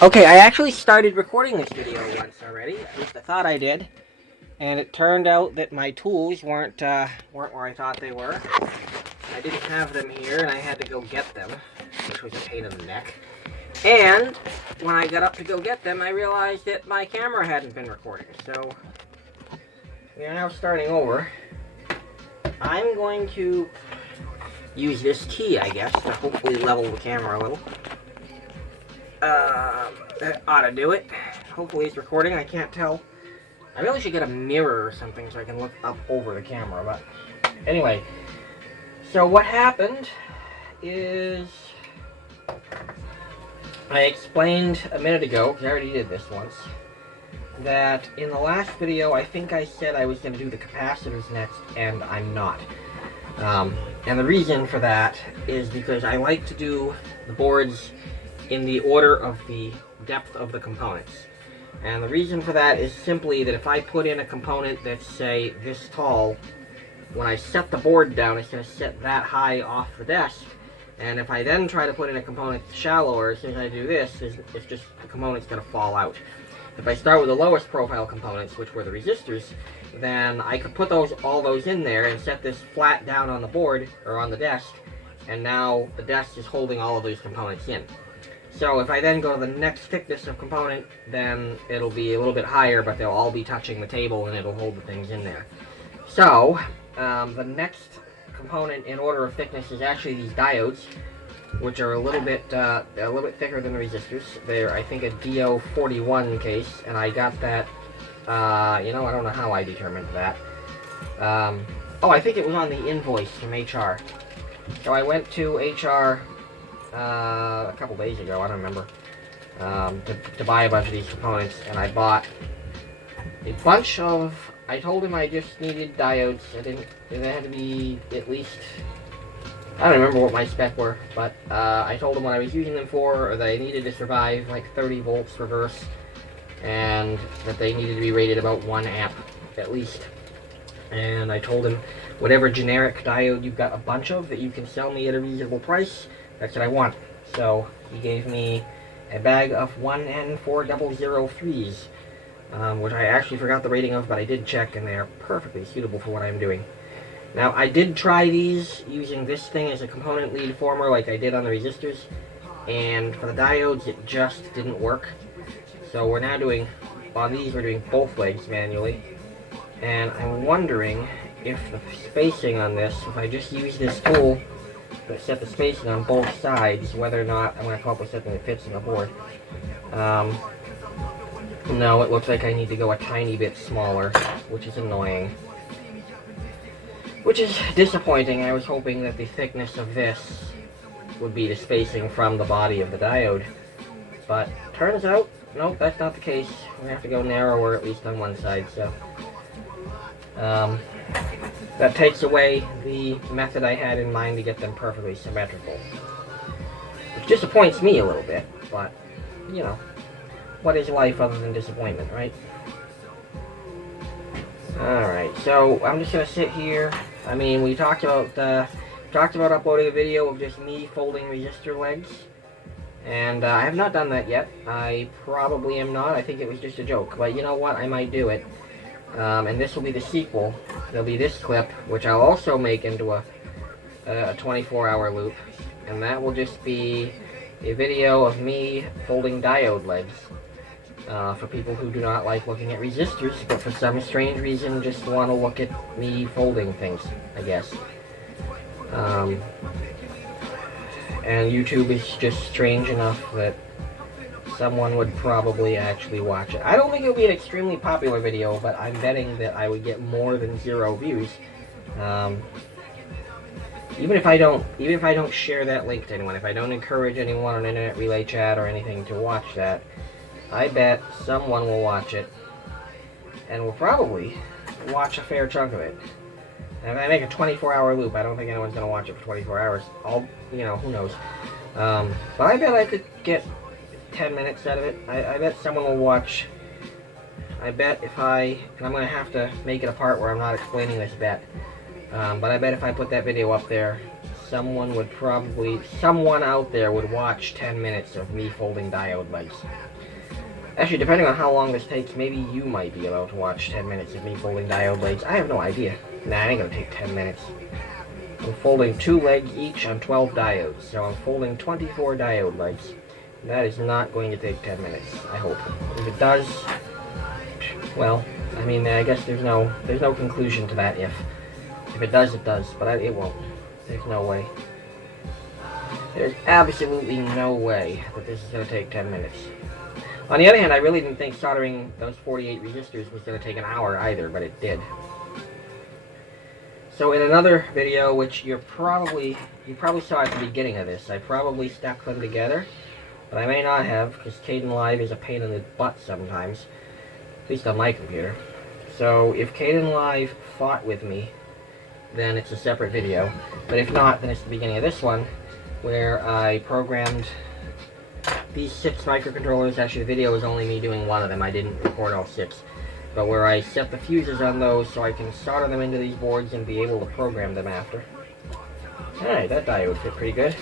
Okay, I actually started recording this video once already. At least I thought I did. And it turned out that my tools weren't where I thought they were. I didn't have them here, and I had to go get them, which was a pain in the neck. And when I got up to go get them, I realized that my camera hadn't been recording. So we are now starting over. I'm going to use this key, I guess, to hopefully level the camera a little. That ought to do it. Hopefully it's recording. I can't tell. I really should get a mirror or something so I can look up over the camera. But anyway, so what happened is I explained a minute ago, because I already did this once, that in the last video I think I said I was going to do the capacitors next, and I'm not. And the reason for that is because I like to do the boards in the order of the depth of the components. And the reason for that is simply that if I put in a component that's, say, this tall, when I set the board down, it's going to set that high off the desk. And if I then try to put in a component shallower, as soon as I do this, it's just the component's going to fall out. If I start with the lowest profile components, which were the resistors, then I could put all those in there and set this flat down on the board, or on the desk, and now the desk is holding all of those components in. So if I then go to the next thickness of component, then it'll be a little bit higher, but they'll all be touching the table and it'll hold the things in there. So the next component in order of thickness is actually these diodes, which are a little bit thicker than the resistors. They're, I think, a DO41 case, and I got that. I don't know how I determined that. Oh, I think it was on the invoice from HR. So I went to HR a couple days ago, I don't remember, to buy a bunch of these components, and I bought a bunch of, I told him I just needed diodes. They had to be at least, I don't remember what my spec were, but I told him what I was using them for, or that I needed to survive like 30 volts reverse, and that they needed to be rated about 1 amp at least. And I told him, whatever generic diode you've got a bunch of that you can sell me at a reasonable price, that's what I want. So he gave me a bag of 1N4003s, which I actually forgot the rating of, but I did check, and they are perfectly suitable for what I'm doing. Now, I did try these using this thing as a component lead former like I did on the resistors, and for the diodes it just didn't work. So we're now doing, on these we're doing both legs manually, and I'm wondering if the spacing on this, if I just use this tool to set the spacing on both sides, whether or not I'm going to come up with something that fits in the board. No, it looks like I need to go a tiny bit smaller, which is annoying. Which is disappointing. I was hoping that the thickness of this would be the spacing from the body of the diode. But turns out, nope, that's not the case. We have to go narrower, at least on one side, so that takes away the method I had in mind to get them perfectly symmetrical. Which disappoints me a little bit, but, you know, what is life other than disappointment, right? Alright, so I'm just going to sit here. I mean, we talked about uploading a video of just me folding resistor legs. And I have not done that yet. I probably am not. I think it was just a joke. But you know what? I might do it. And this will be the sequel. There'll be this clip, which I'll also make into a 24-hour loop. And that will just be a video of me folding diode legs. For people who do not like looking at resistors, but for some strange reason just want to look at me folding things, I guess. And YouTube is just strange enough that someone would probably actually watch it. I don't think it would be an extremely popular video, but I'm betting that I would get more than 0 views. Even if I don't share that link to anyone, if I don't encourage anyone on Internet Relay Chat or anything to watch that, I bet someone will watch it, and will probably watch a fair chunk of it. And if I make a 24-hour loop, I don't think anyone's going to watch it for 24 hours. Who knows. But I bet I could get 10 minutes out of it. I bet someone will watch. I bet if and I'm going to have to make it a part where I'm not explaining this bet. But I bet if I put that video up there, someone out there would watch 10 minutes of me folding diode legs. Actually, depending on how long this takes, maybe you might be able to watch 10 minutes of me folding diode legs. I have no idea. Nah, it ain't gonna take 10 minutes. I'm folding 2 legs each on 12 diodes, so I'm folding 24 diode legs. That is not going to take 10 minutes, I hope. If it does, well, I mean, I guess there's no conclusion to that if. If it does, it does, but it won't. There's no way. There's absolutely no way that this is going to take 10 minutes. On the other hand, I really didn't think soldering those 48 resistors was going to take an hour either, but it did. So in another video, which you probably saw at the beginning of this, I probably stuck them together, but I may not have, because Kdenlive is a pain in the butt sometimes, at least on my computer. So if Kdenlive fought with me, then it's a separate video, but if not, then it's the beginning of this one, where I programmed these 6 microcontrollers. Actually, the video was only me doing one of them. I didn't record all 6. But where I set the fuses on those so I can solder them into these boards and be able to program them after. Alright, that diode fit pretty good.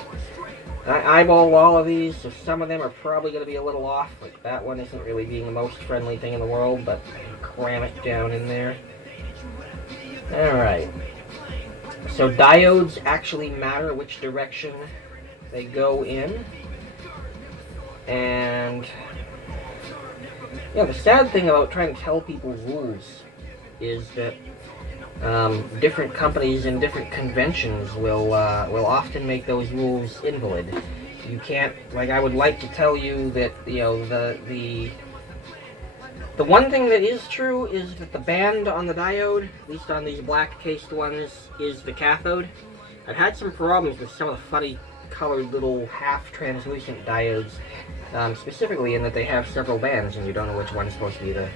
I eyeballed all of these, so some of them are probably going to be a little off. Like that one isn't really being the most friendly thing in the world, but cram it down in there. Alright. So diodes actually matter which direction they go in. And yeah, the sad thing about trying to tell people rules is that different companies and different conventions will often make those rules invalid. You can't, like, I would like to tell you that, you know, the one thing that is true is that the band on the diode, at least on these black cased ones, is the cathode. I've had some problems with some of the funny colored little half translucent diodes, specifically in that they have several bands and you don't know which one's supposed to be the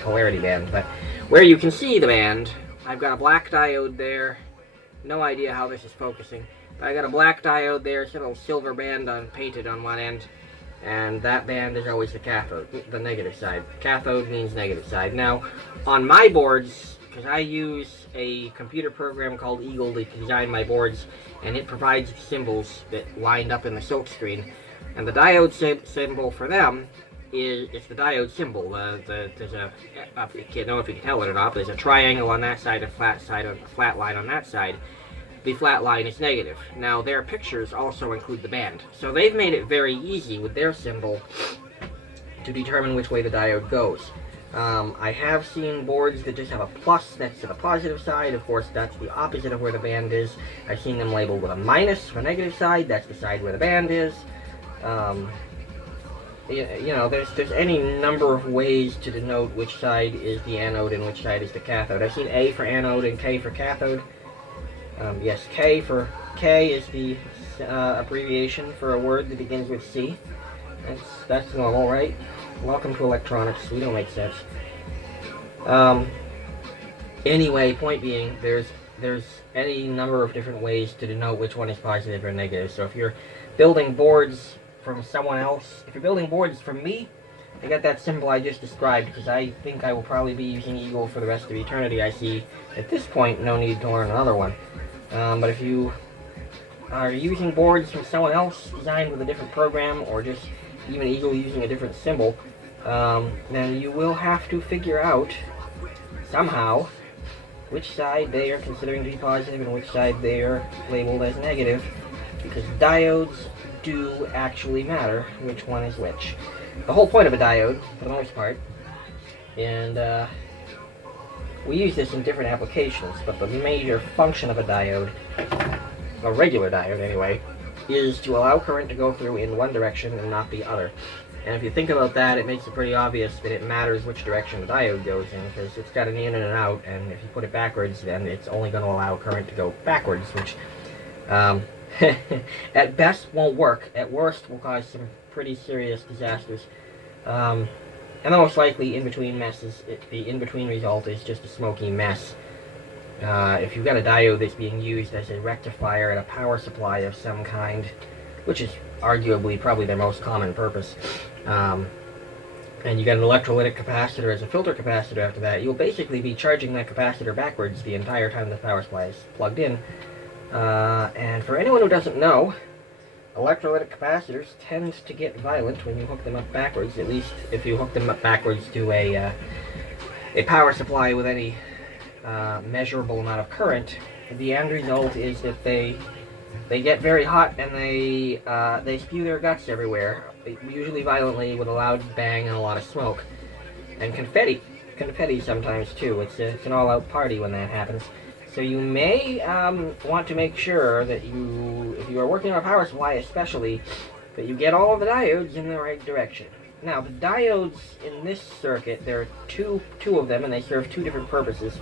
polarity band. But where you can see the band, I've got a black diode there. No idea how this is focusing, but I got a black diode there, it's a little silver band painted on one end, and that band is always the cathode, the negative side. Cathode means negative side. Now, on my boards, because I use a computer program called Eagle to design my boards, and it provides symbols that wind up in the silk screen. And the diode symbol for them it's the diode symbol. There's a, I can't know if you can tell it or not, but there's a triangle on that side, a flat line on that side. The flat line is negative. Now, their pictures also include the band. So they've made it very easy with their symbol to determine which way the diode goes. I have seen boards that just have a plus next to the positive side. Of course, that's the opposite of where the band is. I've seen them labeled with a minus for negative side. That's the side where the band is. You know, there's any number of ways to denote which side is the anode and which side is the cathode. I've seen A for anode and K for cathode. Yes, K is the abbreviation for a word that begins with C. That's normal, right? Welcome to electronics. We don't make sense. Anyway, point being, there's any number of different ways to denote which one is positive or negative. So if you're building boards from someone else, if you're building boards from me, I got that symbol I just described because I think I will probably be using Eagle for the rest of eternity. I see at this point no need to learn another one. But if you are using boards from someone else designed with a different program, or just even Eagle using a different symbol, then you will have to figure out somehow which side they are considering to be positive and which side they are labeled as negative, because diodes do actually matter which one is which. The whole point of a diode, for the most part, and we use this in different applications, but the major function of a diode, a regular diode anyway, is to allow current to go through in one direction and not the other. And if you think about that, it makes it pretty obvious that it matters which direction the diode goes in, because it's got an in and an out, and if you put it backwards, then it's only going to allow current to go backwards, which at best won't work. At worst will cause some pretty serious disasters. And the most likely in-between messes, the in-between result is just a smoky mess. If you've got a diode that's being used as a rectifier at a power supply of some kind, which is arguably probably their most common purpose, and you got an electrolytic capacitor as a filter capacitor after that, you'll basically be charging that capacitor backwards the entire time the power supply is plugged in, And for anyone who doesn't know, electrolytic capacitors tend to get violent when you hook them up backwards, at least if you hook them up backwards to a power supply with any measurable amount of current. The end result is that they get very hot and they spew their guts everywhere, usually violently with a loud bang and a lot of smoke. And confetti sometimes too. It's an all-out party when that happens. So you may want to make sure that if you are working on a power supply especially, that you get all of the diodes in the right direction. Now, the diodes in this circuit, there are two of them, and they serve two different purposes.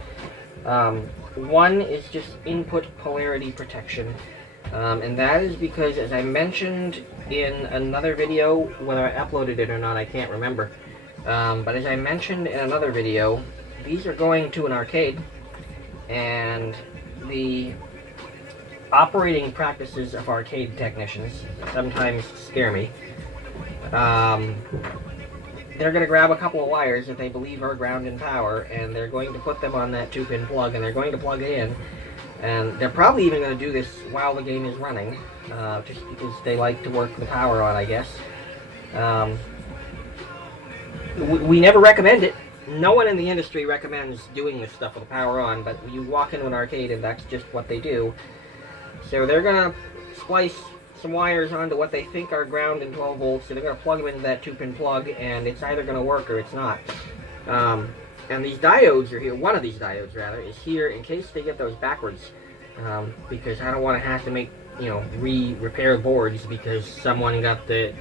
One is just input polarity protection, and that is because, as I mentioned in another video, whether I uploaded it or not, I can't remember. But as I mentioned in another video, these are going to an arcade, and the operating practices of arcade technicians sometimes scare me. They're going to grab a couple of wires that they believe are ground and power, and they're going to put them on that 2-pin plug, and they're going to plug it in. And they're probably even going to do this while the game is running, just because they like to work the power on, I guess. We never recommend it. No one in the industry recommends doing this stuff with the power on, but you walk into an arcade and that's just what they do. So they're going to splice some wires onto what they think are ground and 12 volts, so they're going to plug them into that 2-pin plug, and it's either going to work or it's not. And these diodes are here, one of these diodes rather, is here in case they get those backwards, because I don't want to have to make, repair boards because someone got the,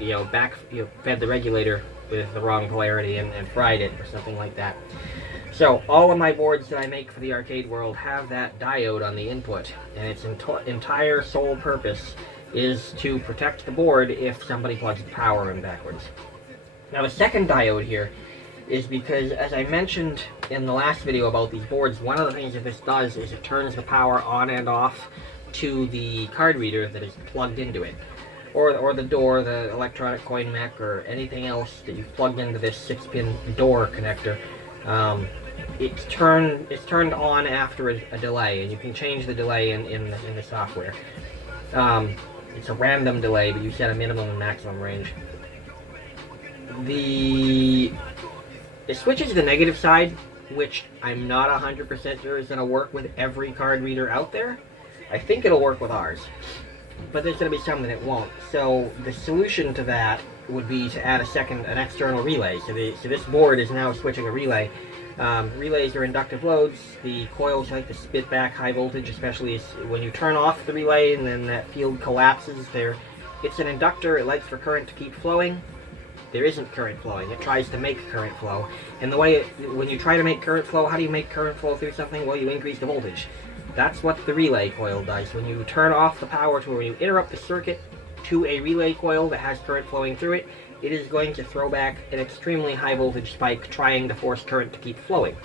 fed the regulator with the wrong polarity and fried it or something like that. So all of my boards that I make for the arcade world have that diode on the input, and its entire sole purpose is to protect the board if somebody plugs the power in backwards. Now the second diode here is because, as I mentioned in the last video about these boards, one of the things that this does is it turns the power on and off to the card reader that is plugged into it, or the door, the electronic coin mech, or anything else that you've plugged into this 6-pin door connector. It's turned on after a delay, and you can change the delay in the software. It's a random delay, but you set a minimum and maximum range. It switches the negative side, which I'm not 100% sure is going to work with every card reader out there. I think it'll work with ours, but there's going to be some that it won't. So the solution to that would be to add an external relay. So this board is now switching a relay. Relays are inductive loads. The coils like to spit back high voltage, especially when you turn off the relay and then that field collapses. It's an inductor. It likes for current to keep flowing. There isn't current flowing. It tries to make current flow. And when you try to make current flow, how do you make current flow through something? Well, you increase the voltage. That's what the relay coil does. When you turn off the power when you interrupt the circuit to a relay coil that has current flowing through it, it is going to throw back an extremely high voltage spike trying to force current to keep flowing.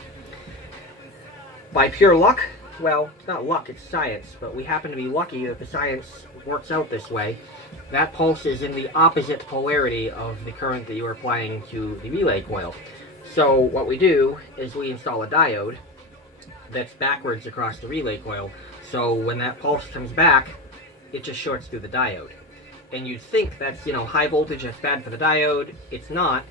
By pure luck, well, it's not luck, it's science, but we happen to be lucky that the science works out this way. That pulse is in the opposite polarity of the current that you are applying to the relay coil. So what we do is we install a diode that's backwards across the relay coil. So when that pulse comes back, it just shorts through the diode. And you'd think that's, high voltage, that's bad for the diode. It's not,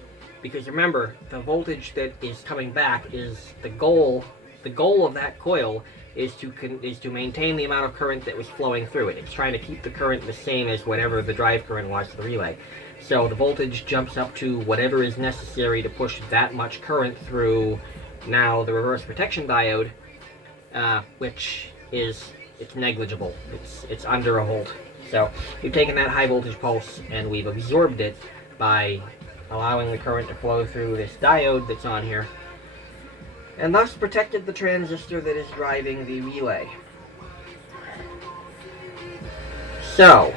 because remember, the voltage that is coming back is the goal. The goal of that coil is to maintain the amount of current that was flowing through it. It's trying to keep the current the same as whatever the drive current was to the relay. So the voltage jumps up to whatever is necessary to push that much current through now the reverse protection diode, which is, it's negligible. It's under a volt. So we've taken that high voltage pulse and we've absorbed it by allowing the current to flow through this diode that's on here, and thus protected the transistor that is driving the relay. So,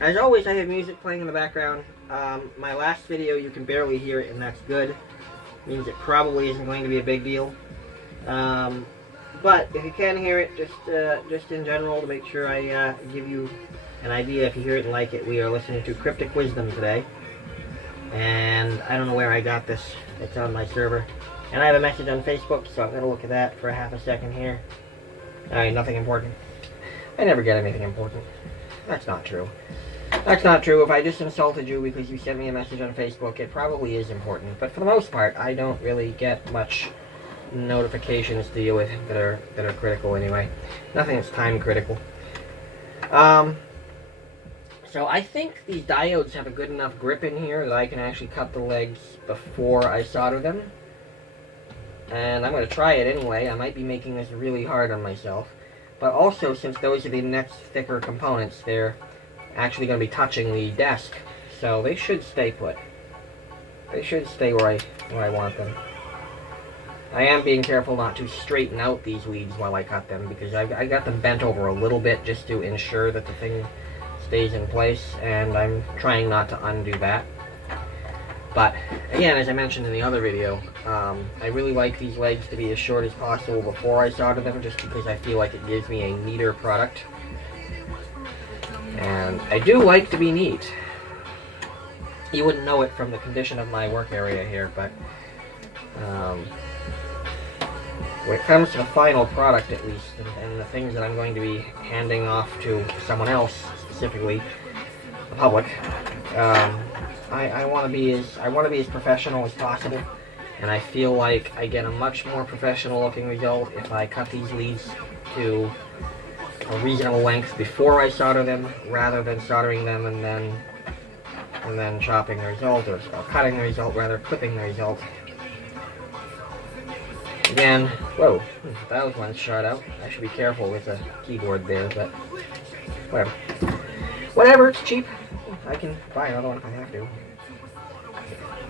as always, I have music playing in the background. My last video, you can barely hear it, and that's good. It means it probably isn't going to be a big deal. But if you can hear it, just in general, to make sure I give you an idea if you hear it and like it, we are listening to Cryptic Wisdom today. And I don't know where I got this. It's on my server. And I have a message on Facebook, so I'm going to look at that for a half a second here. Alright, nothing important. I never get anything important. That's not true. That's not true. If I just insulted you because you sent me a message on Facebook, it probably is important. But for the most part, I don't really get much notifications to deal with that are critical anyway. Nothing that's time critical. So I think these diodes have a good enough grip in here that I can actually cut the legs before I solder them. And I'm going to try it anyway. I might be making this really hard on myself. But also, since those are the next thicker components, they're actually going to be touching the desk. So they should stay put. They should stay where I want them. I am being careful not to straighten out these leads while I cut them, because I got them bent over a little bit just to ensure that the thing stays in place, and I'm trying not to undo that. But again, as I mentioned in the other video, I really like these legs to be as short as possible before I solder them, just because I feel like it gives me a neater product. And I do like to be neat. You wouldn't know it from the condition of my work area here, but when it comes to the final product, at least, and the things that I'm going to be handing off to someone else, specifically the public, I want to be as professional as possible, and I feel like I get a much more professional looking result if I cut these leads to a reasonable length before I solder them, rather than soldering them and then chopping the result, or cutting the result, rather clipping the result. Again, whoa, that was one shot out. I should be careful with the keyboard there, but whatever. Whatever, it's cheap. I can buy another one if I have to.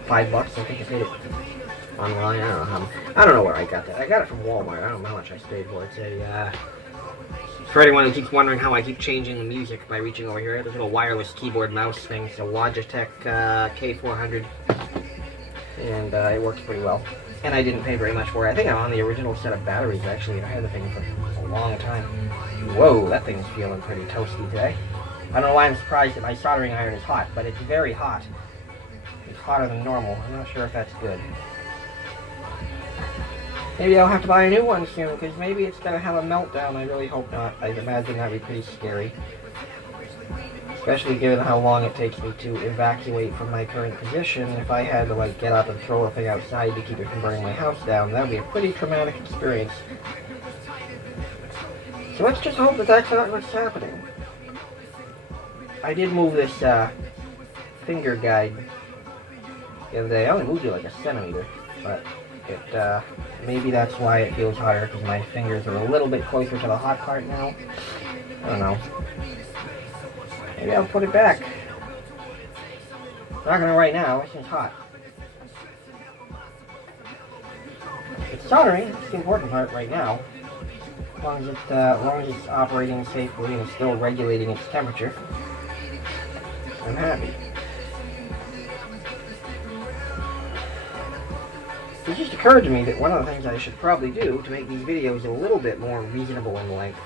$5, I think I paid it online. I don't know where I got that. I got it from Walmart. I don't know how much I paid for it. It's a, for anyone who keeps wondering how I keep changing the music by reaching over here, I have this little wireless keyboard mouse thing. It's a Logitech K400, and it works pretty well. And I didn't pay very much for it. I think I'm on the original set of batteries, actually. I had the thing for a long time. Whoa, that thing's feeling pretty toasty today. I don't know why I'm surprised that my soldering iron is hot, but it's very hot. It's hotter than normal. I'm not sure if that's good. Maybe I'll have to buy a new one soon, because maybe it's going to have a meltdown. I really hope not. I'd imagine that would be pretty scary. Especially given how long it takes me to evacuate from my current position. If I had to, like, get up and throw a thing outside to keep it from burning my house down, that would be a pretty traumatic experience. So let's just hope that that's not what's happening. I did move this finger guide the other day. I only moved it like a centimeter, but it maybe that's why it feels hotter, because my fingers are a little bit closer to the hot part now. I don't know. Maybe I'll put it back. I'm not gonna right now. It's just hot. It's soldering. It's the important part right now. As long as it's operating safely and still regulating its temperature, I'm happy. It just occurred to me that one of the things I should probably do to make these videos a little bit more reasonable in length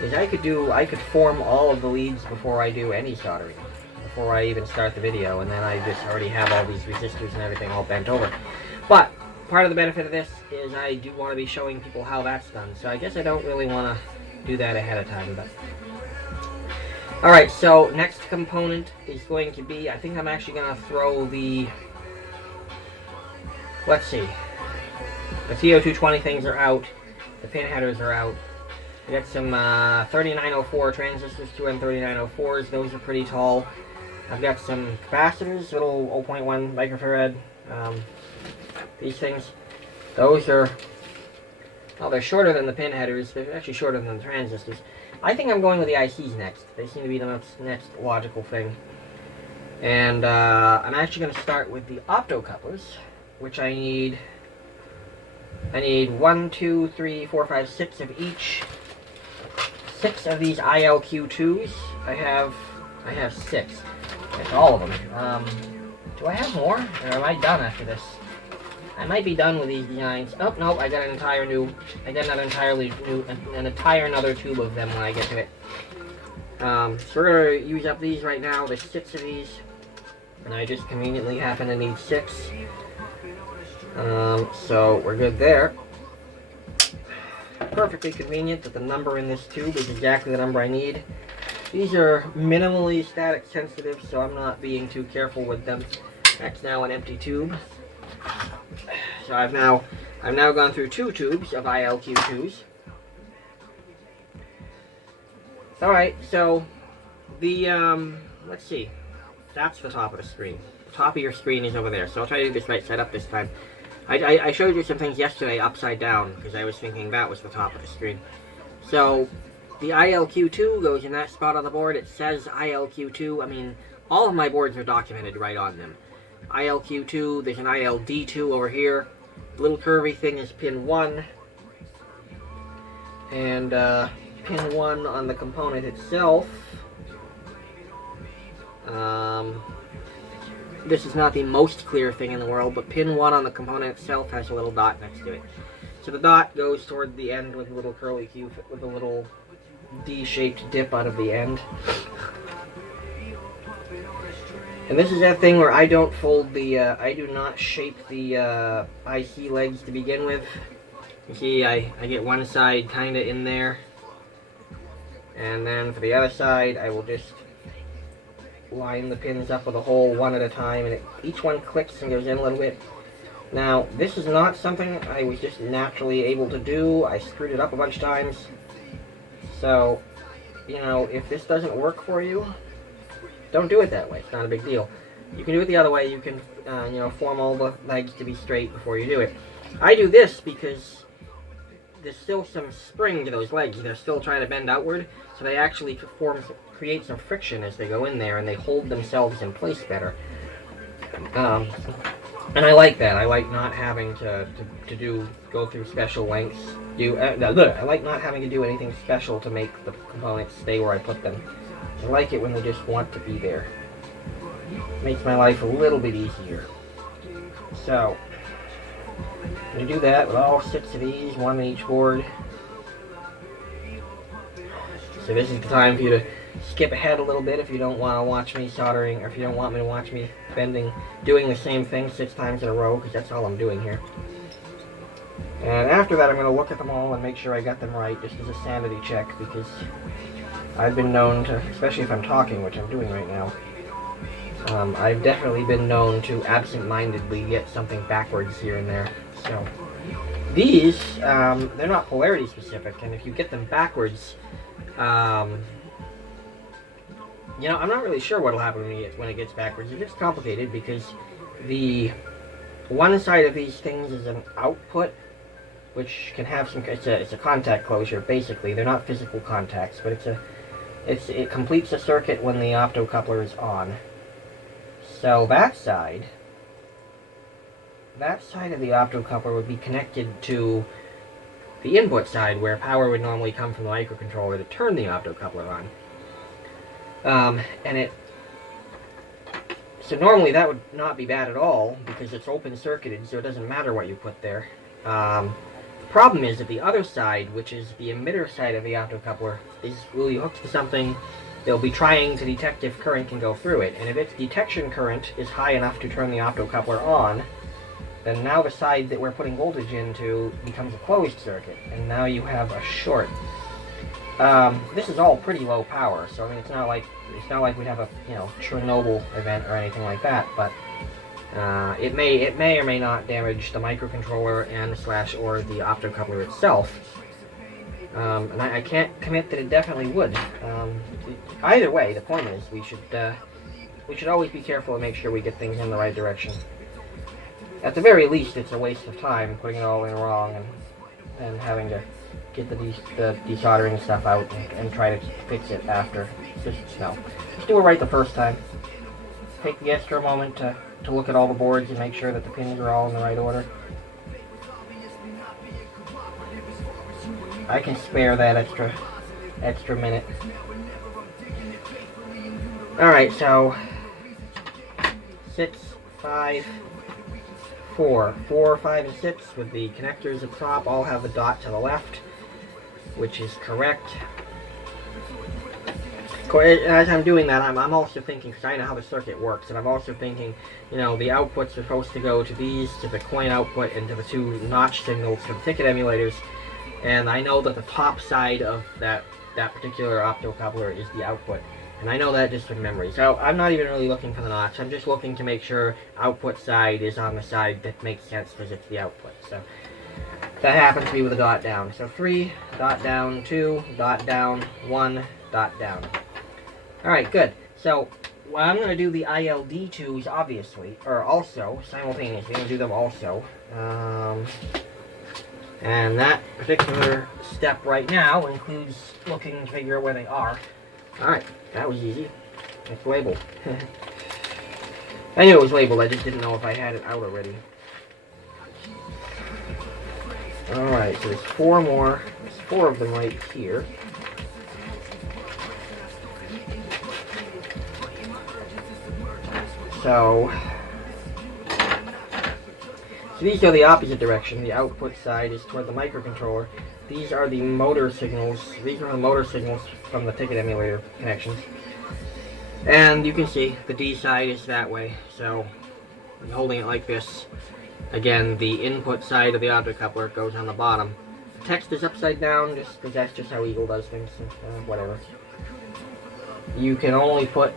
is I could form all of the leads before I do any soldering, before I even start the video, and then I just already have all these resistors and everything all bent over. But part of the benefit of this is I do want to be showing people how that's done, so I guess I don't really want to do that ahead of time. But alright, so next component is going to be, I think I'm actually going to throw the, let's see, the TO220 things are out, the pin headers are out. I got some 3904 transistors, 2M3904s, those are pretty tall. I've got some capacitors, little 0.1 microfarad, these things. Those are, well, they're shorter than the pin headers, they're actually shorter than the transistors. I think I'm going with the ICs next. They seem to be the next logical thing. And I'm actually going to start with the Optocouplers, which I need 1, 2, 3, 4, 5, 6 of each. 6 of these ILQ2s. I have 6. That's all of them. Do I have more? Or am I done after this? I might be done with these designs. Oh, no, I got an entire another tube of them when I get to it. So we're going to use up these right now. There's 6 of these. And I just conveniently happen to need 6. So we're good there. perfectly convenient that the number in this tube is exactly the number I need. These are minimally static sensitive, so I'm not being too careful with them. That's now an empty tube. So I've now gone through 2 tubes of ILQ2s. Alright, so the, let's see. That's the top of the screen. The top of your screen is over there, so I'll try to do this right side up this time. I showed you some things yesterday upside down, because I was thinking that was the top of the screen. So, the ILQ2 goes in that spot on the board. It says ILQ2. I mean, all of my boards are documented right on them. ILQ2, there's an ILD2 over here. The little curvy thing is pin 1. And, pin 1 on the component itself. This is not the most clear thing in the world, but pin 1 on the component itself has a little dot next to it. So the dot goes toward the end with a little curly Q, with a little D-shaped dip out of the end. And this is that thing where I don't fold the, I do not shape the IC legs to begin with. You see, I get one side kind of in there. And then for the other side, I will just line the pins up with a hole one at a time, and each one clicks and goes in a little bit. Now, this is not something I was just naturally able to do. I screwed it up a bunch of times. So, you know, if this doesn't work for you, don't do it that way. It's not a big deal. You can do it the other way. You can, you know, form all the legs to be straight before you do it. I do this because there's still some spring to those legs. They're still trying to bend outward, so they actually create some friction as they go in there, and they hold themselves in place better. And I like that. I like not having to go through special lengths. I like not having to do anything special to make the components stay where I put them. I like it when they just want to be there. It makes my life a little bit easier. So, I'm going to do that with all 6 of these, 1 on each board. So this is the time for you to skip ahead a little bit if you don't want to watch me soldering, or if you don't want me to watch me bending, doing the same thing 6 times in a row, because that's all I'm doing here. And after that, I'm going to look at them all and make sure I got them right, just as a sanity check, because I've been known to, especially if I'm talking, which I'm doing right now, I've definitely been known to absent-mindedly get something backwards here and there. So, these, they're not polarity specific, and if you get them backwards, you know, I'm not really sure what'll happen when it gets backwards. It gets complicated because the one side of these things is an output, which can have some, it's a contact closure, basically. They're not physical contacts, but it completes a circuit when the optocoupler is on. So that side of the optocoupler would be connected to the input side, where power would normally come from the microcontroller to turn the optocoupler on. So normally that would not be bad at all, because it's open-circuited, so it doesn't matter what you put there. The problem is that the other side, which is the emitter side of the optocoupler, is really hooked to something. They'll be trying to detect if current can go through it, and if its detection current is high enough to turn the optocoupler on, then now the side that we're putting voltage into becomes a closed circuit, and now you have a short. This is all pretty low power, so I mean it's not like we'd have a, you know, Chernobyl event or anything like that, but it may or may not damage the microcontroller and or the optocoupler itself. And I can't commit that it definitely would. Either way, the point is we should always be careful and make sure we get things in the right direction. At the very least, it's a waste of time putting it all in wrong and having to get the desoldering stuff out and try to fix it after. Just do it right the first time. Take the extra moment to look at all the boards and make sure that the pins are all in the right order. I can spare that extra minute. Alright, so 6, 5, 4, 5, and 6 with the connectors at the top all have the dot to the left, which is correct. As I'm doing that, I'm also thinking, because I know how the circuit works, and I'm also thinking, you know, the outputs are supposed to go to these, to the coin output, and to the 2 notch signals for the ticket emulators. And I know that the top side of that particular optocoupler is the output. And I know that just from memory. So I'm not even really looking for the notch. I'm just looking to make sure output side is on the side that makes sense because it's the output. So that happens to be with a dot down. So 3, dot down, 2, dot down, 1, dot down. Alright, good. So well, I'm going to do the ILD2s, obviously, or also, simultaneously. I'm going to do them also. And that particular step right now includes looking to figure out where they are. Alright, that was easy. It's labeled. I knew it was labeled, I just didn't know if I had it out already. Alright, so there's 4 more. There's 4 of them right here. So these go the opposite direction. The output side is toward the microcontroller. These are the motor signals. These are the motor signals from the ticket emulator connections. And you can see the D side is that way. So I'm holding it like this. Again, the input side of the optocoupler goes on the bottom. The text is upside down just because that's just how Eagle does things. Whatever. You can only put...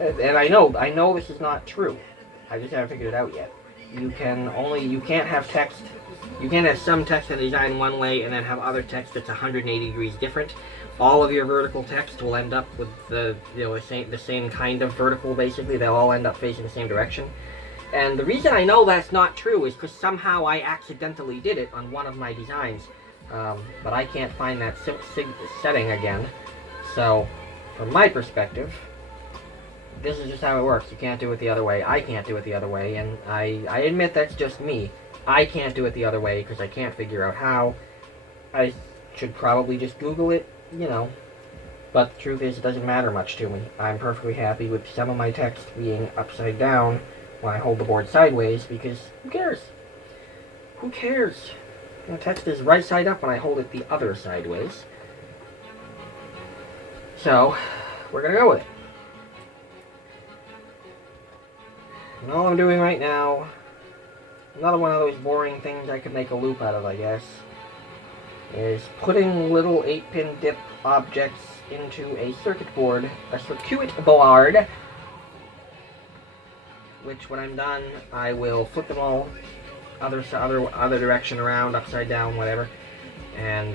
And I know this is not true. I just haven't figured it out yet. You can't have text. You can't have some text in the design one way and then have other text that's 180 degrees different. All of your vertical text will end up with the same kind of vertical. Basically, they'll all end up facing the same direction. And the reason I know that's not true is because somehow I accidentally did it on one of my designs, but I can't find that setting again. So, from my perspective, this is just how it works. You can't do it the other way. I can't do it the other way, and I admit that's just me. I can't do it the other way because I can't figure out how. I should probably just Google it, you know. But the truth is, it doesn't matter much to me. I'm perfectly happy with some of my text being upside down when I hold the board sideways, because who cares? Who cares? The text is right side up when I hold it the other sideways. So, we're gonna go with it. And all I'm doing right now, another one of those boring things I could make a loop out of, I guess, is putting little 8-pin dip objects into a circuit board, which when I'm done, I will flip them all other direction around, upside down, whatever, and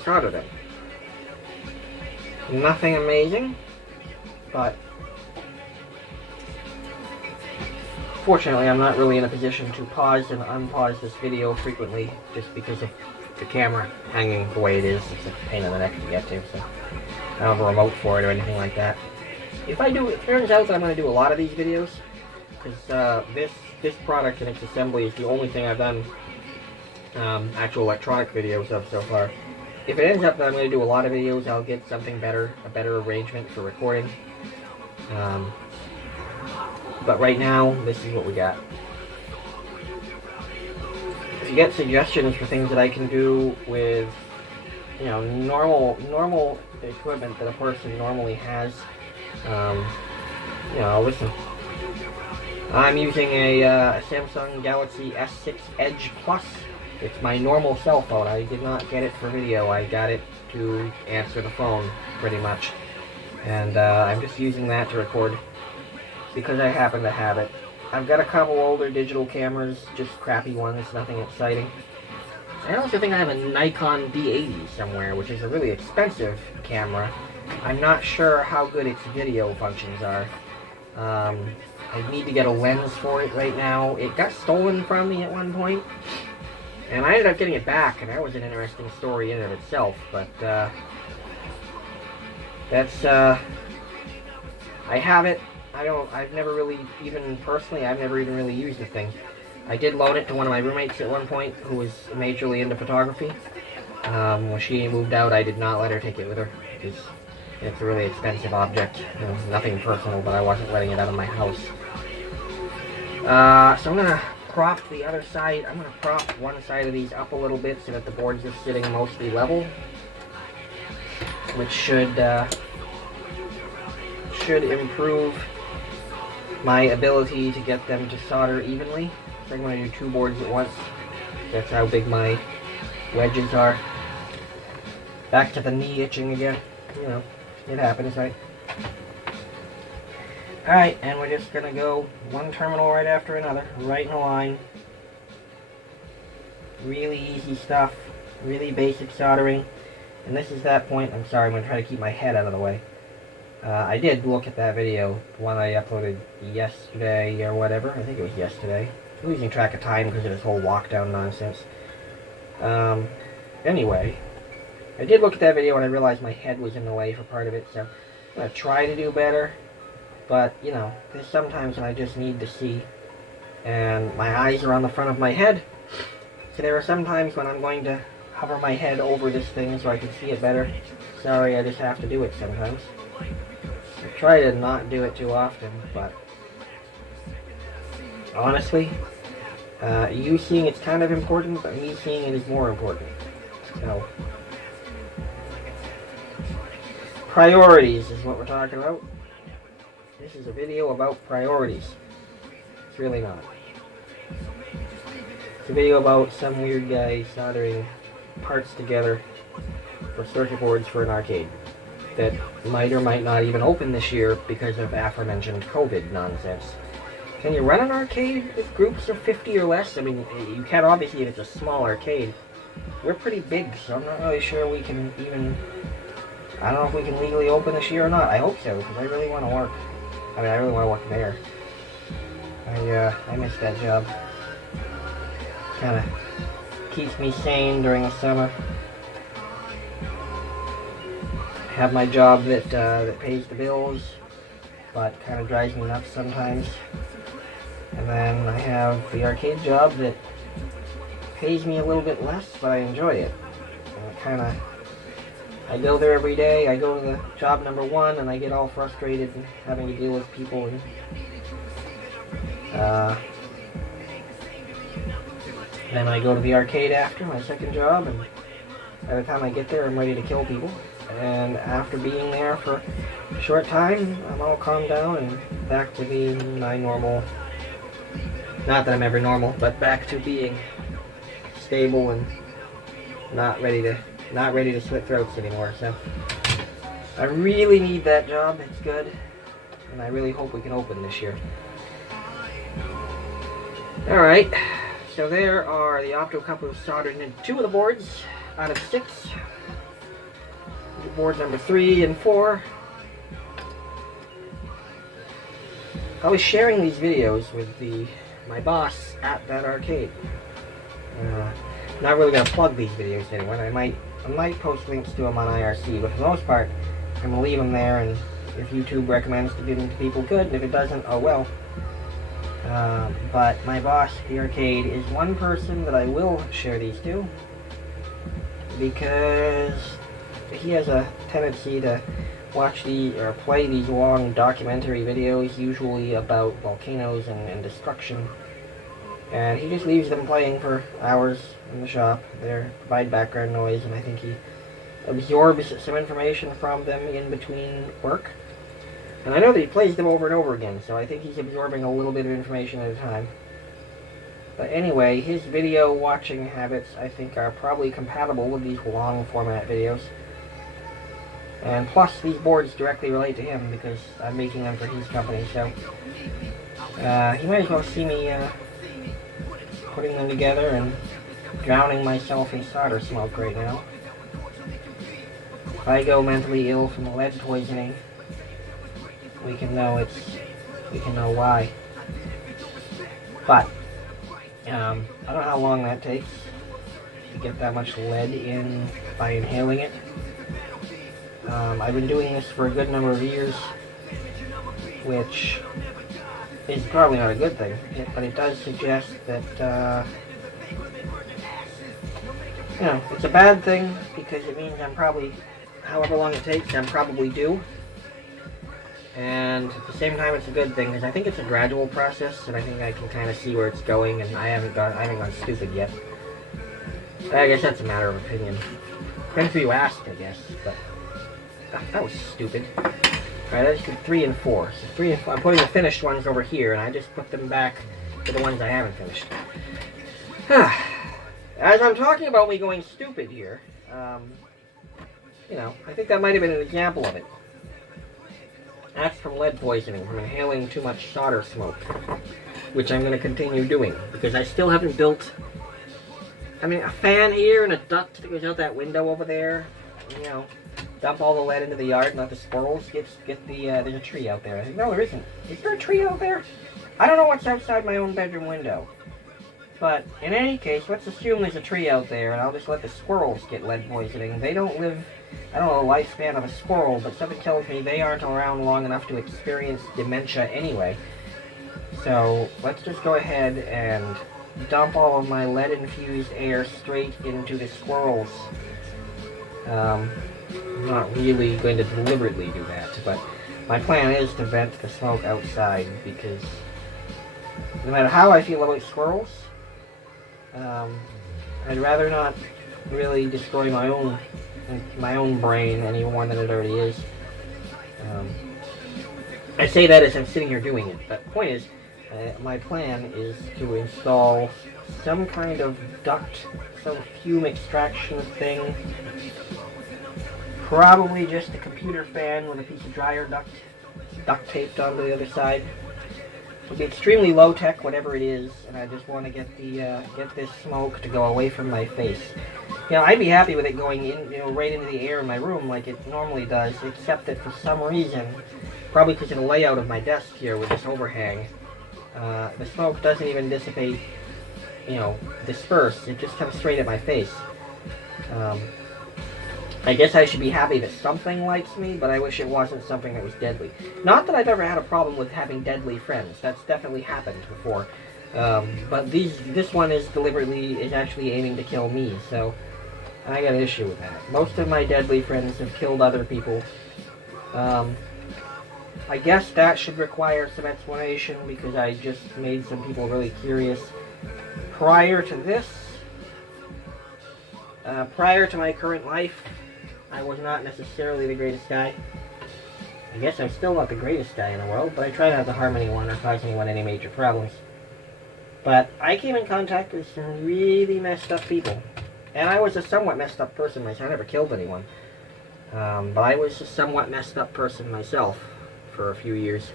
solder them. Nothing amazing, but fortunately, I'm not really in a position to pause and unpause this video frequently, just because of the camera hanging the way it is. It's a pain in the neck to get to, so I don't have a remote for it or anything like that. If I do, it turns out that I'm going to do a lot of these videos, because this product and its assembly is the only thing I've done actual electronic videos of so far. If it ends up that I'm going to do a lot of videos, I'll get something better, a better arrangement for recording. But right now, this is what we got. If you get suggestions for things that I can do with, you know, normal equipment that a person normally has, you know, listen. I'm using a Samsung Galaxy S6 Edge Plus. It's my normal cell phone. I did not get it for video. I got it to answer the phone, pretty much. And I'm just using that to record because I happen to have it. I've got a couple older digital cameras, just crappy ones, nothing exciting. I also think I have a Nikon D80 somewhere, which is a really expensive camera. I'm not sure how good its video functions are. I need to get a lens for it right now. It got stolen from me at one point, and I ended up getting it back, and that was an interesting story in and of itself, but that's, I have it. I've never really, even personally, I've never even really used the thing. I did loan it to one of my roommates at one point, who was majorly into photography. When she moved out, I did not let her take it with her, because it's a really expensive object. You know, nothing personal, but I wasn't letting it out of my house. So I'm gonna prop the other side. I'm gonna prop one side of these up a little bit so that the board's just sitting mostly level, which should improve my ability to get them to solder evenly. So I'm going to do two boards at once. That's how big my wedges are. Back to the knee itching again. You know, it happens, right? Alright, and we're just gonna go one terminal right after another, right in a line. Really easy stuff, really basic soldering. And this is that point. I'm sorry, I'm gonna try to keep my head out of the way. I did look at that video, the one I uploaded yesterday or whatever. I think it was yesterday. I'm losing track of time because of this whole lockdown nonsense. Anyway, I did look at that video and I realized my head was in the way for part of it, so I'm going to try to do better. But, you know, there's sometimes when I just need to see, and my eyes are on the front of my head. So there are some times when I'm going to hover my head over this thing so I can see it better. Sorry, I just have to do it sometimes. I try to not do it too often, but honestly, you seeing it's kind of important, but me seeing it is more important. So, priorities is what we're talking about. This is a video about priorities. It's really not. It's a video about some weird guy soldering parts together for circuit boards for an arcade that might or might not even open this year because of aforementioned COVID nonsense. Can you run an arcade with groups of 50 or less? I mean, you can obviously if it's a small arcade. We're pretty big, so I'm not really sure we can even... I don't know if we can legally open this year or not. I hope so, because I really want to work. I mean, I really want to work there. I miss that job. Kind of keeps me sane during the summer. I have my job that pays the bills, but kind of drives me nuts sometimes. And then I have the arcade job that pays me a little bit less, but I enjoy it. And I go there every day. I go to the job number one, and I get all frustrated and having to deal with people. And then I go to the arcade after my second job, and by the time I get there, I'm ready to kill people. And after being there for a short time, I'm all calmed down and back to being my normal. Not that I'm ever normal, but back to being stable and not ready to slit throats anymore. So I really need that job. It's good, and I really hope we can open this year. All right. So there are the optocouplers soldered into 2 of the boards out of 6. Board number 3 and 4. I was sharing these videos with my boss at that arcade. Not really gonna plug these videos to anyone. I might post links to them on IRC, but for the most part, I'm gonna leave them there. And if YouTube recommends to give them to people, good. And if it doesn't, oh well. But my boss at the arcade is one person that I will share these to, because he has a tendency to watch or play these long documentary videos, usually about volcanoes and destruction, and he just leaves them playing for hours in the shop. They provide background noise, and I think he absorbs some information from them in between work. And I know that he plays them over and over again, so I think he's absorbing a little bit of information at a time. But anyway, his video watching habits, I think, are probably compatible with these long format videos. And plus, these boards directly relate to him because I'm making them for his company, so he might as well see me putting them together and drowning myself in solder smoke right now. If I go mentally ill from lead poisoning, we can know why. But I don't know how long that takes to get that much lead in by inhaling it. I've been doing this for a good number of years, which is probably not a good thing, but it does suggest that, it's a bad thing because it means I'm probably, however long it takes, I'm probably due. And at the same time, it's a good thing because I think it's a gradual process, and I think I can kind of see where it's going, and I haven't gone stupid yet. I guess that's a matter of opinion. Depends who you ask, I guess, but that was stupid. Alright, I just did 3 and 4. So 3 and 4, I'm putting the finished ones over here, and I just put them back to the ones I haven't finished. As I'm talking about me going stupid here, you know, I think that might have been an example of it. That's from lead poisoning, from inhaling too much solder smoke, which I'm going to continue doing, because I still haven't built, I mean, a fan here and a duct that goes out that window over there, you know, dump all the lead into the yard and let the squirrels get the, there's a tree out there. I think, no, there isn't. Is there a tree out there? I don't know what's outside my own bedroom window. But in any case, let's assume there's a tree out there, and I'll just let the squirrels get lead poisoning. They don't live, I don't know the lifespan of a squirrel, but something tells me they aren't around long enough to experience dementia anyway. So let's just go ahead and dump all of my lead-infused air straight into the squirrels. I'm not really going to deliberately do that, but my plan is to vent the smoke outside, because no matter how I feel about squirrels, I'd rather not really destroy my own brain any more than it already is. I say that as I'm sitting here doing it, but the point is, my plan is to install some kind of duct, some fume extraction thing, probably just a computer fan with a piece of dryer duct taped onto the other side. It'll be extremely low tech, whatever it is, and I just want to get this smoke to go away from my face. You know, I'd be happy with it going in, you know, right into the air in my room like it normally does, except that for some reason, probably because of the layout of my desk here with this overhang, the smoke doesn't even dissipate, you know, disperse. It just comes straight at my face. I guess I should be happy that something likes me, but I wish it wasn't something that was deadly. Not that I've ever had a problem with having deadly friends. That's definitely happened before. But this one is actually aiming to kill me, so I got an issue with that. Most of my deadly friends have killed other people. I guess that should require some explanation, because I just made some people really curious. Prior to this, prior to my current life, I was not necessarily the greatest guy. I guess I'm still not the greatest guy in the world, but I try not to harm anyone or cause anyone any major problems. But I came in contact with some really messed up people. And I was a somewhat messed up person myself. I never killed anyone. But I was a somewhat messed up person myself for a few years.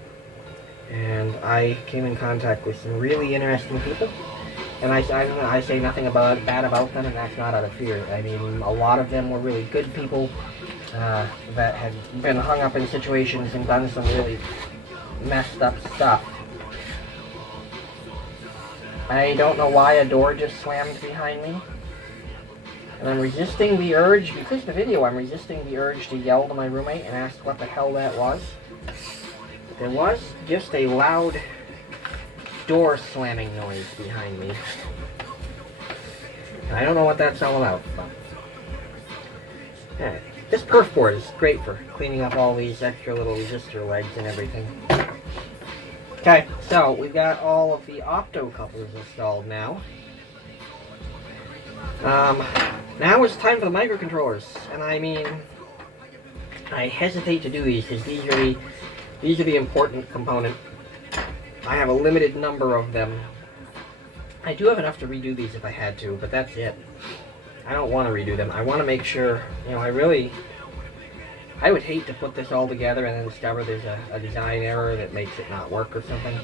And I came in contact with some really interesting people. And I say nothing bad about them, and that's not out of fear. I mean, a lot of them were really good people that had been hung up in situations and done some really messed up stuff. I don't know why a door just slammed behind me. And I'm resisting the urge, because of the video, I'm resisting the urge to yell to my roommate and ask what the hell that was. There was just a loud door slamming noise behind me. And I don't know what that's all about. But yeah, this perf board is great for cleaning up all these extra little resistor legs and everything. Okay, so we've got all of the optocouplers installed now. Now it's time for the microcontrollers, and I mean, I hesitate to do these because these are the important component. I have a limited number of them. I do have enough to redo these if I had to, but that's it. I don't want to redo them. I want to make sure, you know, I would hate to put this all together and then discover there's a design error that makes it not work or something.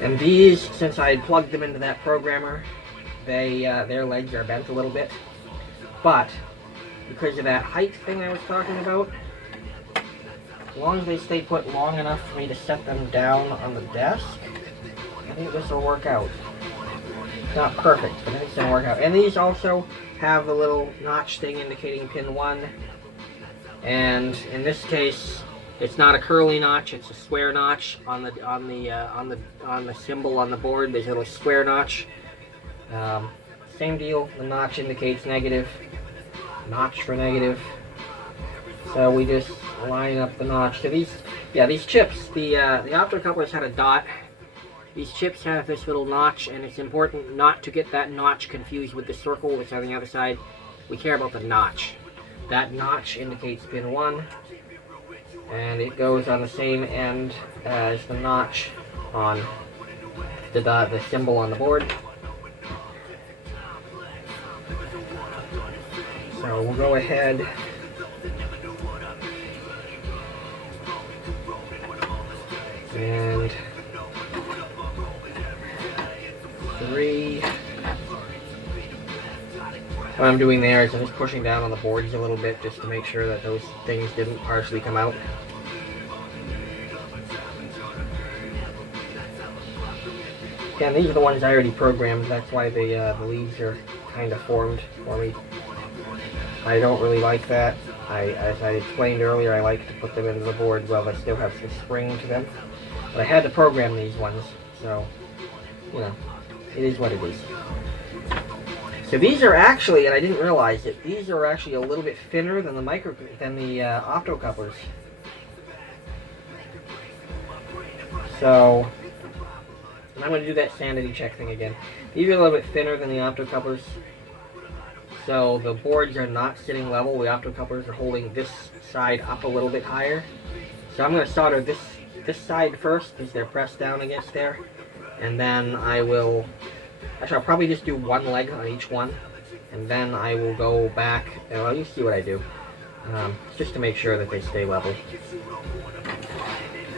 And these, since I had plugged them into that programmer, their legs are bent a little bit. But because of that height thing I was talking about, as long as they stay put long enough for me to set them down on the desk, I think this will work out. Not perfect, but I think it's going to work out. And these also have the little notch thing indicating pin 1. And in this case, it's not a curly notch; it's a square notch on the symbol on the board. There's a little square notch. Same deal. The notch indicates negative. Notch for negative. So we just line up the notch. So these chips. The optocouplers had a dot. These chips have this little notch, and it's important not to get that notch confused with the circle that's on the other side. We care about the notch. That notch indicates pin 1, and it goes on the same end as the notch on the symbol on the board. So we'll go ahead and 3. What I'm doing there is I'm just pushing down on the boards a little bit just to make sure that those things didn't partially come out. Again, these are the ones I already programmed. That's why the leads are kind of formed for me. I don't really like that. As I explained earlier, I like to put them into the board while they still have some spring to them. But I had to program these ones, so, you know, it is what it is. So these are actually, and I didn't realize it, these are actually a little bit thinner than the optocouplers. So, and I'm going to do that sanity check thing again. These are a little bit thinner than the optocouplers. So the boards are not sitting level. The optocouplers are holding this side up a little bit higher. So I'm going to solder this side first because they're pressed down against there. And then I will, actually I'll probably just do one leg on each one. And then I will go back, and I'll just see what I do. Just to make sure that they stay level.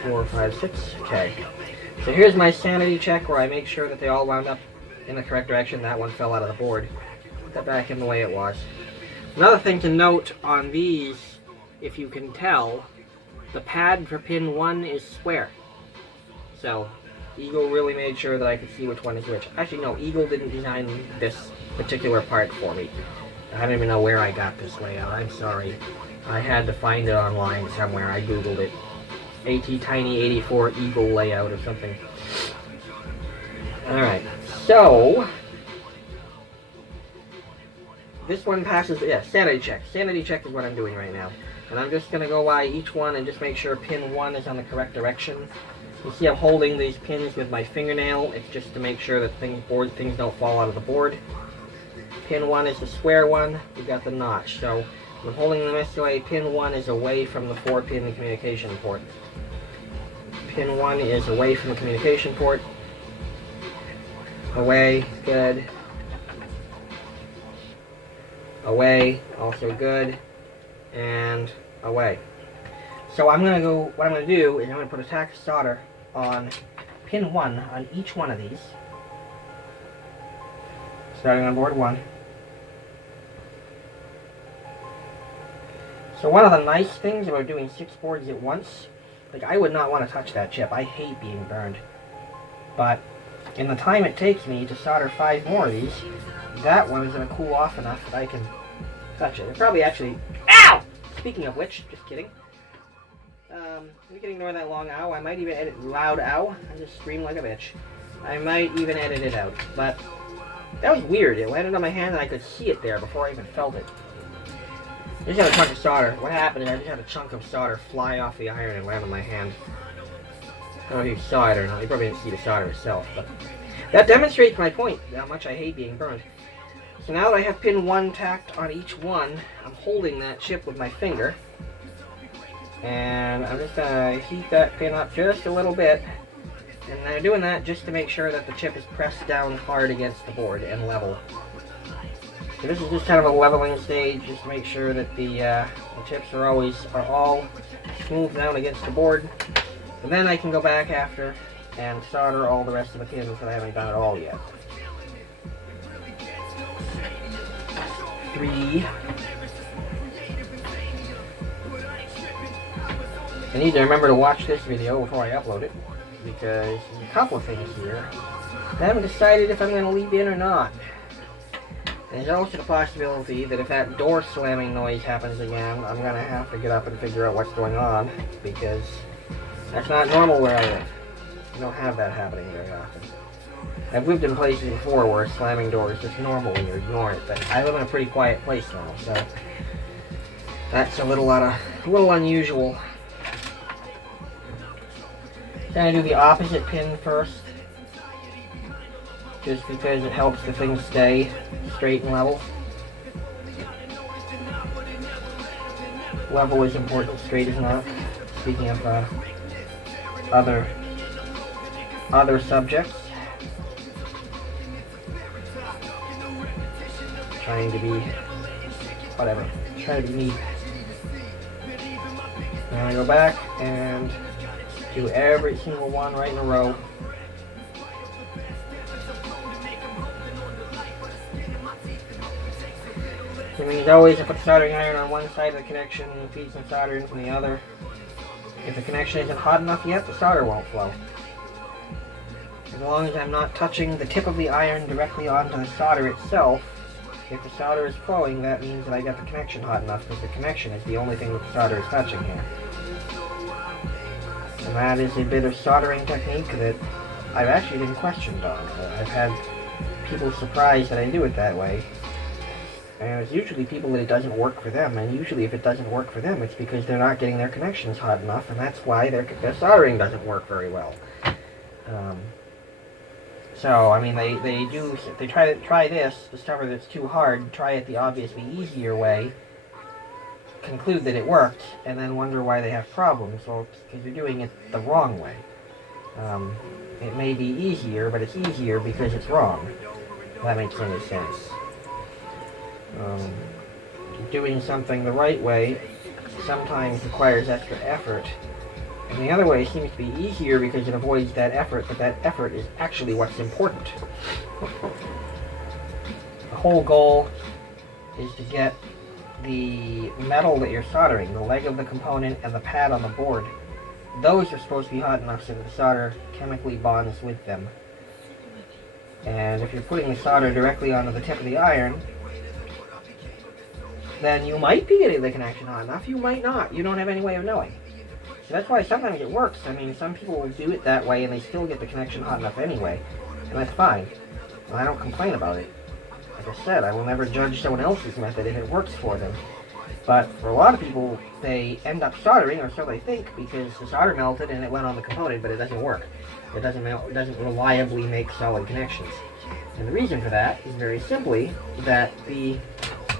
4, 5, 6, okay. So here's my sanity check where I make sure that they all wound up in the correct direction. That one fell out of the board. Put that back in the way it was. Another thing to note on these, if you can tell, the pad for pin 1 is square. So Eagle really made sure that I could see which one is which. Actually no, Eagle didn't design this particular part for me. I don't even know where I got this layout. I'm sorry. I had to find it online somewhere. I googled it. ATtiny84 Eagle layout or something. Alright, so this one passes, yeah, sanity check. Sanity check is what I'm doing right now. And I'm just going to go by each one and just make sure pin 1 is on the correct direction. You see I'm holding these pins with my fingernail. It's just to make sure that things don't fall out of the board. Pin 1 is the square one. We've got the notch. So I'm holding them this way. Pin 1 is away from the 4-pin communication port. Pin 1 is away from the communication port. Away, good. Away, also good. And away. So I'm gonna go, what I'm gonna do is I'm gonna put a tacked solder on pin 1 on each one of these. Starting on board 1. So one of the nice things about doing 6 boards at once, like I would not want to touch that chip. I hate being burned. But in the time it takes me to solder 5 more of these, that one is going to cool off enough that I can touch it. It probably actually... Ow! Speaking of which, just kidding. You can ignore that long ow. I might even edit loud ow. I just scream like a bitch. I might even edit it out. But that was weird. It landed on my hand and I could see it there before I even felt it. I just had a chunk of solder. What happened is I just had a chunk of solder fly off the iron and land on my hand. I don't know if you saw it or not. You probably didn't see the solder itself. But that demonstrates my point, how much I hate being burned. So now that I have pin 1 tacked on each one, I'm holding that chip with my finger. And I'm just going to heat that pin up just a little bit. And I'm doing that just to make sure that the chip is pressed down hard against the board and level. So this is just kind of a leveling stage, just to make sure that the chips are all smooth down against the board. And then I can go back after and solder all the rest of the pins that I haven't done at all yet. 3. I need to remember to watch this video before I upload it, because there's a couple of things here I haven't decided if I'm going to leave in or not. There's also the possibility that if that door slamming noise happens again, I'm going to have to get up and figure out what's going on, because that's not normal where I live. You don't have that happening very often. I've lived in places before where slamming doors is just normal when you ignore it, but I live in a pretty quiet place now, so that's a little unusual. I'm going to do the opposite pin first, just because it helps the thing stay straight and level. Level is important, straight is not. Speaking of other subjects. Trying to be whatever. Try to be neat. Now I go back and do every single one right in a row. And as always, I put the soldering iron on one side of the connection and feed some solder in from the other. If the connection isn't hot enough yet, the solder won't flow. As long as I'm not touching the tip of the iron directly onto the solder itself, if the solder is flowing, that means that I got the connection hot enough, because the connection is the only thing that the solder is touching here. And that is a bit of soldering technique that I've actually been questioned on. I've had people surprised that I do it that way. And it's usually people that it doesn't work for them, and usually if it doesn't work for them, it's because they're not getting their connections hot enough, and that's why their soldering doesn't work very well. So, I mean, they try this, discover that it's too hard, try it the obviously easier way, conclude that it worked, and then wonder why they have problems. Well, because you're doing it the wrong way. It may be easier, but it's easier because it's wrong. If that makes any sense. Doing something the right way sometimes requires extra effort, and the other way seems to be easier because it avoids that effort, but that effort is actually what's important. The whole goal is to get the metal that you're soldering, the leg of the component and the pad on the board, those are supposed to be hot enough so that the solder chemically bonds with them. And if you're putting the solder directly onto the tip of the iron, then you might be getting the connection hot enough, you might not. You don't have any way of knowing. So that's why sometimes it works. I mean, some people will do it that way and they still get the connection hot enough anyway. And that's fine. I don't complain about it. Like I said, I will never judge someone else's method if it works for them. But for a lot of people, they end up soldering, or so they think, because the solder melted and it went on the component, but it doesn't work. It doesn't reliably make solid connections. And the reason for that is very simply that the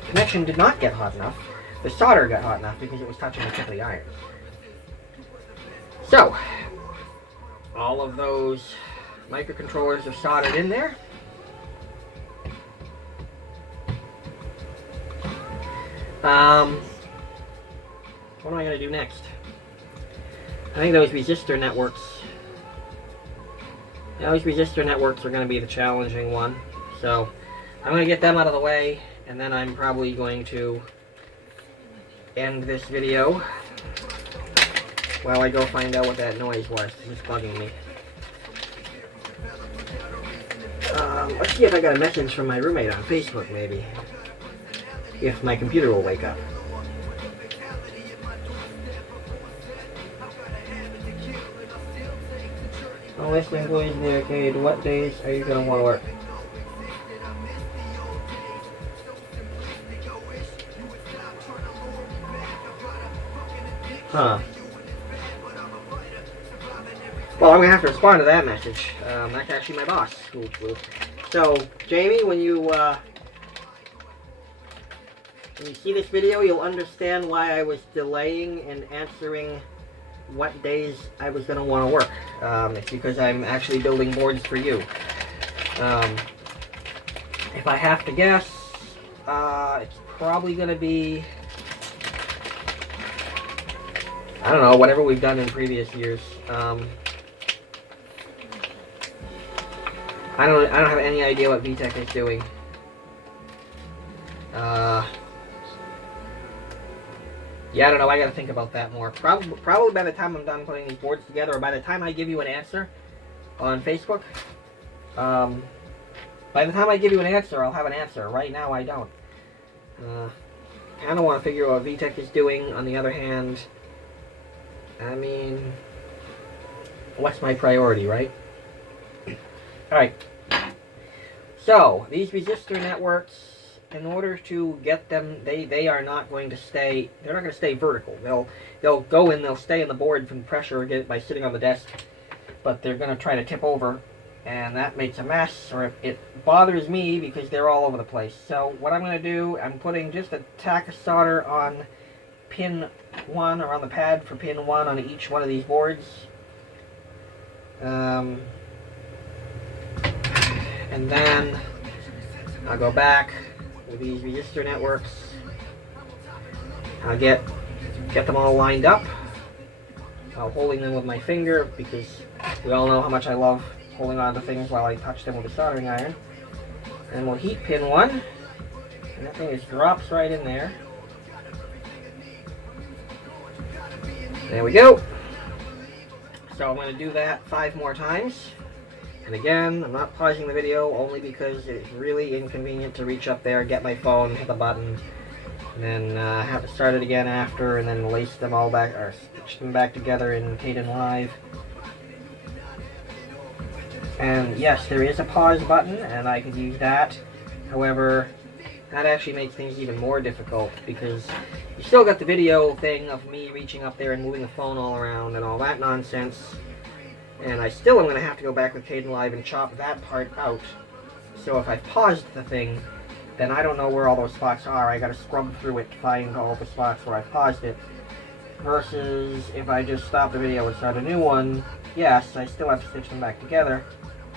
connection did not get hot enough. The solder got hot enough because it was touching the tip of the iron. So, all of those microcontrollers are soldered in there. What am I going to do next? I think those resistor networks. Those resistor networks are going to be the challenging one. So, I'm going to get them out of the way, and then I'm probably going to end this video while I go find out what that noise was. It's bugging me. Let's see if I got a message from my roommate on Facebook, maybe. If my computer will wake up. All listening employees in the arcade, what days are you going to want to work? Huh. Well, I'm going to have to respond to that message. That's actually my boss. So, Jamie, when you see this video, you'll understand why I was delaying in answering what days I was going to want to work. It's because I'm actually building boards for you. If I have to guess, it's probably going to be, I don't know, whatever we've done in previous years. I don't have any idea what VTech is doing. Yeah, I don't know. I got to think about that more. Probably by the time I'm done putting these boards together, or by the time I give you an answer on Facebook. By the time I give you an answer, I'll have an answer. Right now, I don't. I kind of want to figure out what VTech is doing. On the other hand, I mean, what's my priority, right? All right. So these resistor networks, in order to get them, they are not going to stay. They're not going to stay vertical. They'll go in. They'll stay in the board from pressure by sitting on the desk, but they're going to try to tip over, and that makes a mess, or it bothers me because they're all over the place. So what I'm going to do, I'm putting just a tack of solder on pin 1, or on the pad for pin 1 on each one of these boards. And then I'll go back with these resistor networks get them all lined up, holding them with my finger, because we all know how much I love holding on to things while I touch them with a soldering iron. And we'll heat pin one, and that thing just drops right in there. There we go. So I'm going to do that 5 more times. And again, I'm not pausing the video only because it's really inconvenient to reach up there, get my phone, hit the button, and then have to start it again after, and then lace them all back, or stitch them back together in Kdenlive. And yes, there is a pause button, and I could use that. However, that actually makes things even more difficult, because you still got the video thing of me reaching up there and moving the phone all around and all that nonsense. And I still am going to have to go back with Kdenlive and chop that part out. So if I paused the thing, then I don't know where all those spots are. I got to scrub through it to find all the spots where I paused it. Versus if I just stop the video and start a new one, yes, I still have to stitch them back together,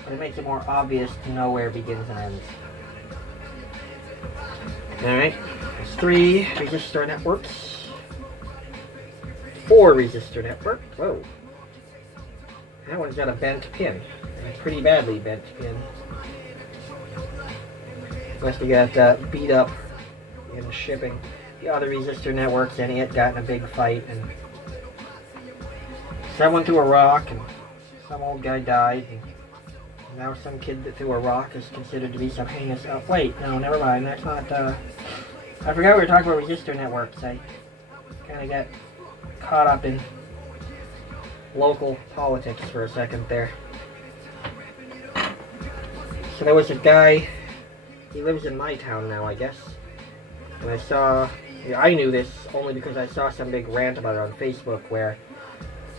but it makes it more obvious to know where it begins and ends. Alright, there's 3 resistor networks. 4 resistor networks. Whoa. That one's got a bent pin. A pretty badly bent pin. Must have got beat up in shipping. The other resistor networks and it got in a big fight, and someone threw a rock and some old guy died, and now some kid that threw a rock is considered to be some heinous... Oh, wait, no, never mind. That's not... I forgot we were talking about resistor networks. I kind of got caught up in local politics for a second there. So there was a guy, he lives in my town now, I guess, and I saw, I knew this only because I saw some big rant about it on Facebook, where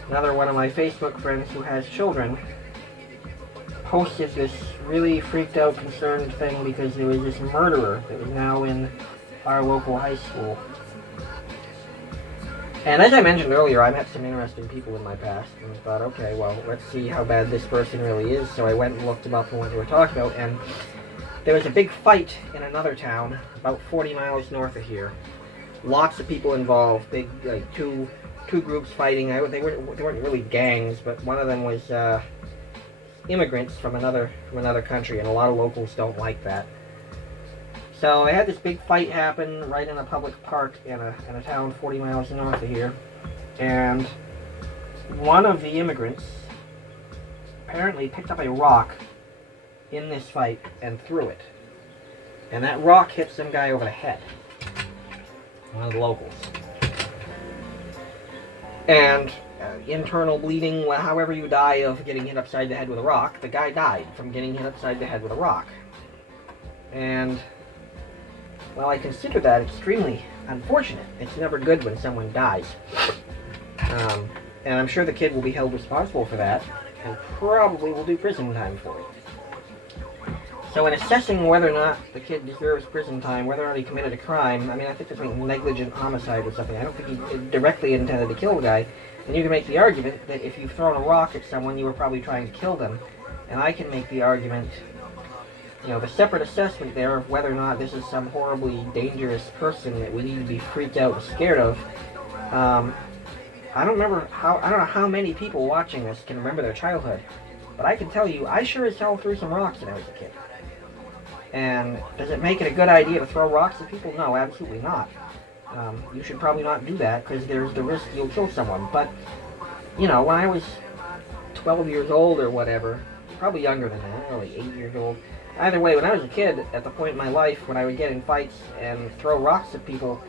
another one of my Facebook friends who has children posted this really freaked out, concerned thing because there was this murderer that was now in our local high school. And as I mentioned earlier, I met some interesting people in my past, and I thought, okay, well, let's see how bad this person really is. So I went and looked them up and what they were talking about, and there was a big fight in another town about 40 miles north of here. Lots of people involved, big, like two groups fighting. They weren't really gangs, but one of them was immigrants from another country, and a lot of locals don't like that. So I had this big fight happen right in a public park in a town 40 miles north of here, and one of the immigrants apparently picked up a rock in this fight and threw it, and that rock hit some guy over the head, one of the locals, and internal bleeding. However you die of getting hit upside the head with a rock, the guy died from getting hit upside the head with a rock. And well, I consider that extremely unfortunate. It's never good when someone dies. And I'm sure the kid will be held responsible for that, and probably will do prison time for it. So in assessing whether or not the kid deserves prison time, whether or not he committed a crime, I mean, I think there's like negligent homicide or something. I don't think he directly intended to kill the guy. And you can make the argument that if you've thrown a rock at someone, you were probably trying to kill them. And I can make the argument, you know, the separate assessment there of whether or not this is some horribly dangerous person that we need to be freaked out and scared of. I don't know how many people watching this can remember their childhood, but I can tell you, I sure as hell threw some rocks when I was a kid. And does it make it a good idea to throw rocks at people? No, absolutely not. You should probably not do that, because there's the risk you'll kill someone. But, you know, when I was 12 years old or whatever, probably younger than that, probably 8 years old. Either way, when I was a kid, at the point in my life when I would get in fights and throw rocks at people,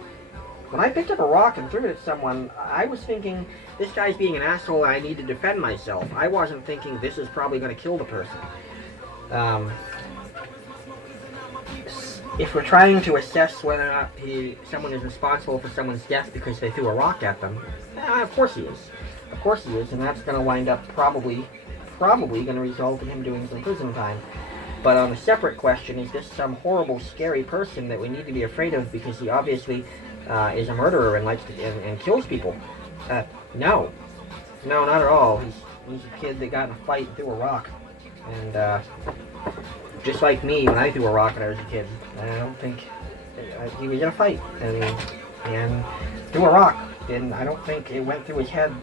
when I picked up a rock and threw it at someone, I was thinking, this guy's being an asshole and I need to defend myself. I wasn't thinking, this is probably going to kill the person. If we're trying to assess whether or not someone is responsible for someone's death because they threw a rock at them, of course he is. Of course he is, and that's going to wind up probably going to result in him doing some prison time. But on a separate question, is this some horrible, scary person that we need to be afraid of because he obviously is a murderer and likes to and kills people? No, not at all. He's a kid that got in a fight and threw a rock, and just like me when I threw a rock when I was a kid. I don't think he was in a fight, and and threw a rock. And I don't think it went through his head,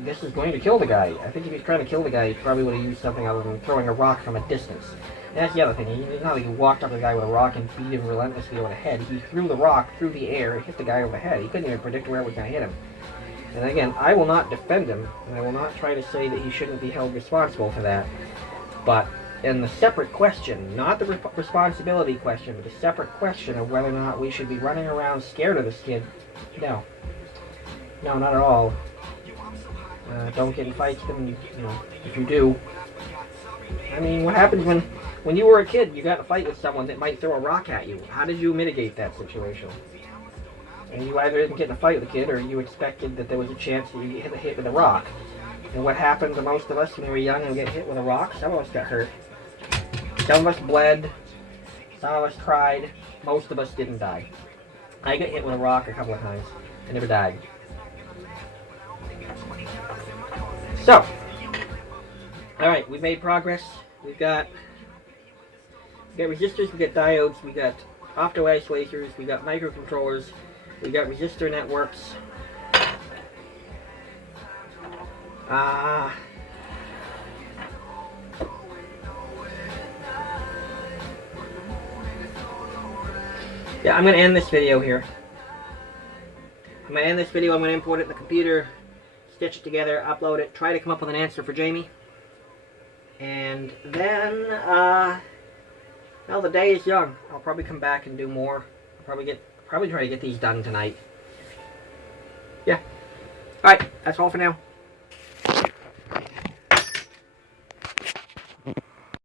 this is going to kill the guy. I think if he was trying to kill the guy, he probably would have used something other than throwing a rock from a distance. And that's the other thing. It's not like he walked up to the guy with a rock and beat him relentlessly over the head. He threw the rock through the air and hit the guy over the head. He couldn't even predict where it was going to hit him. And again, I will not defend him, and I will not try to say that he shouldn't be held responsible for that. But in the separate question, not the responsibility question, but the separate question of whether or not we should be running around scared of this kid, no. No, not at all. Don't get in fights with them, you know, if you do. I mean, what happens when you were a kid, you got in a fight with someone that might throw a rock at you? How did you mitigate that situation? And you either didn't get in a fight with the kid, or you expected that there was a chance that you'd get hit with a rock. And what happened to most of us when we were young and we get hit with a rock? Some of us got hurt. Some of us bled. Some of us cried. Most of us didn't die. I got hit with a rock a couple of times. I never died. So, alright, we've made progress. We've got resistors, we got diodes, we got opto-isolators, we got microcontrollers, we got resistor networks. Yeah, I'm going to end this video here. I'm going to end this video, I'm going to import it in the computer, stitch it together, upload it, try to come up with an answer for Jamie. And then, well, the day is young. I'll probably come back and do more. I'll probably try to get these done tonight. Yeah. Alright, that's all for now.